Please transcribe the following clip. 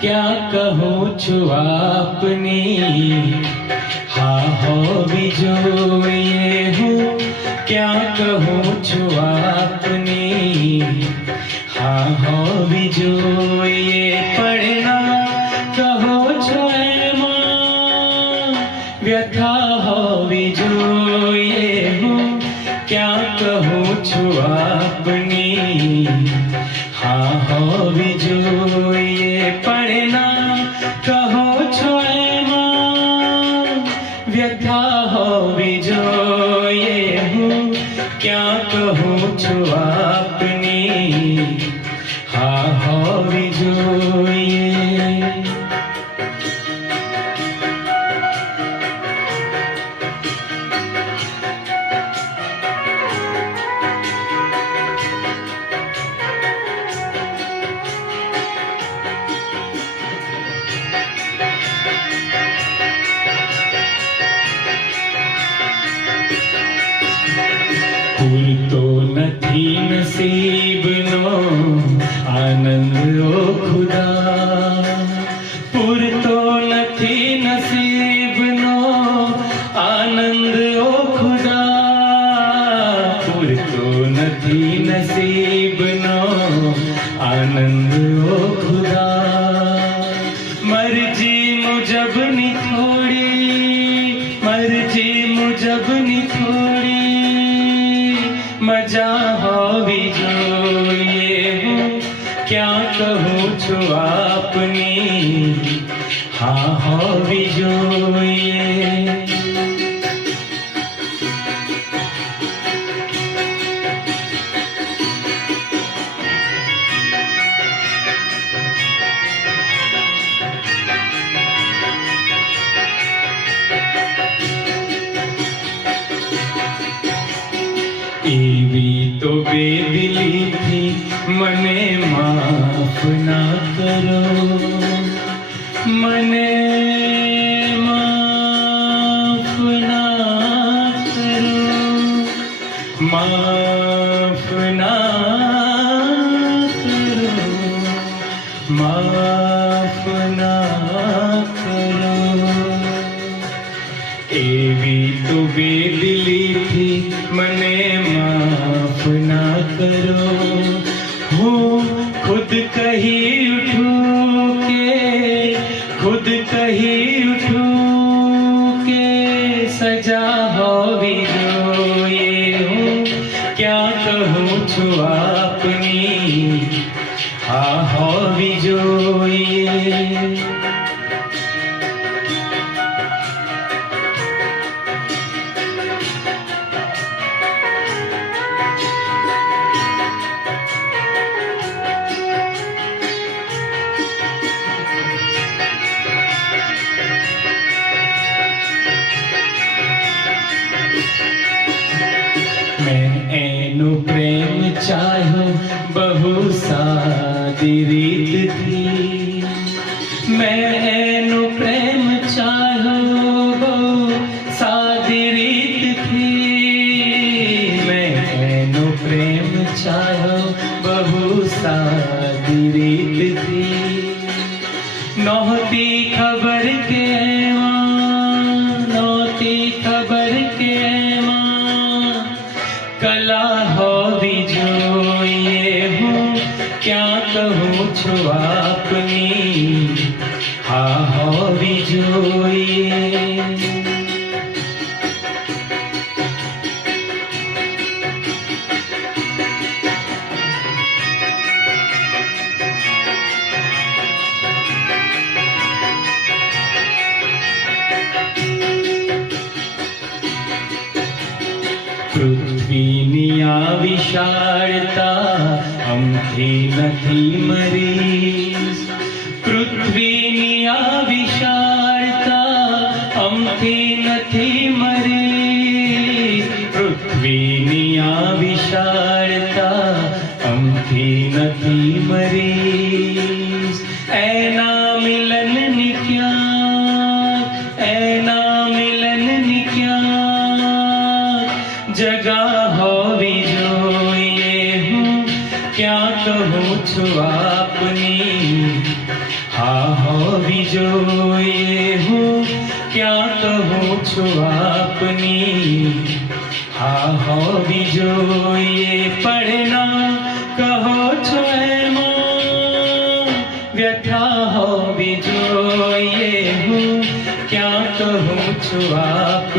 क्या कहूँ छु आपनी हाँ होवी જોઈએ હું क्या कहूँ छु आपनी हाँ होवी જોઈએ પડના કહો છો એમાં વ્યથા હોવી જોઈએ હું क्या कहूँ छु आपनी हाँ होवी જોઈએ પડના કહો છો એમાં व्यथा होवी જોઈએ હું क्या कहूँ छु आपनी हाँ होवी જોઈએ પૂરતો નથી નસીબનો આનંદ ઓ ખુદા પૂરતો નથી નસીબનો આનંદ ઓ ખુદા પૂરતો નથી નસીબનો આનંદ ઓ ખુદા મરજી મુજબની થોડી મરજી મુજબની થોડી मजा होवी જોઈએ હું क्या कहूँ छु आपनी हाँ होवी જોઈએ એવી તો બેદિલી થી મને માફ ના કરો મને માફ ના કરો માફ ના કરો માફ ના કરો એવી તો બેદિલી થી મને माफ ना करो हूँ खुद कही उठूं के खुद कही उठूं के सजा होवी જોઈએ हूँ क्या कहूँ छु आपनी हाँ होवी જોઈએ मैं एनु प्रेम चाह्यो बहु सादी रीत थी मैं एनु प्रेम चाह्यो बहु सादी रीत थी मैं एनु प्रेम चाह्यो बहु सादी रीत थी नहोती खबर के नहोती खबर के कला होवी જોઈએ હું क्या कहूँ छु आपनी हाँ होवी જોઈએ પૃથ્વીની આ વિશાળતા અમથી નથી મરી પૃથ્વીની આ વિશાળતા અમથી નથી મરી પૃથ્વીની આ વિશાળતા અમથી નથી મરી એના મિલનની ક્યાં એના મિલનની ક્યાં जगह होवी જોઈએ हूँ क्या कहूँ छु आपनी હા હોવી જોઈએ હું ક્યાં કહું છું આપની હા હોવી જોઈએ પણ ના કહો છો એમાં વ્યથા હોવી જોઈએ હું ક્યાં કહું છું આપ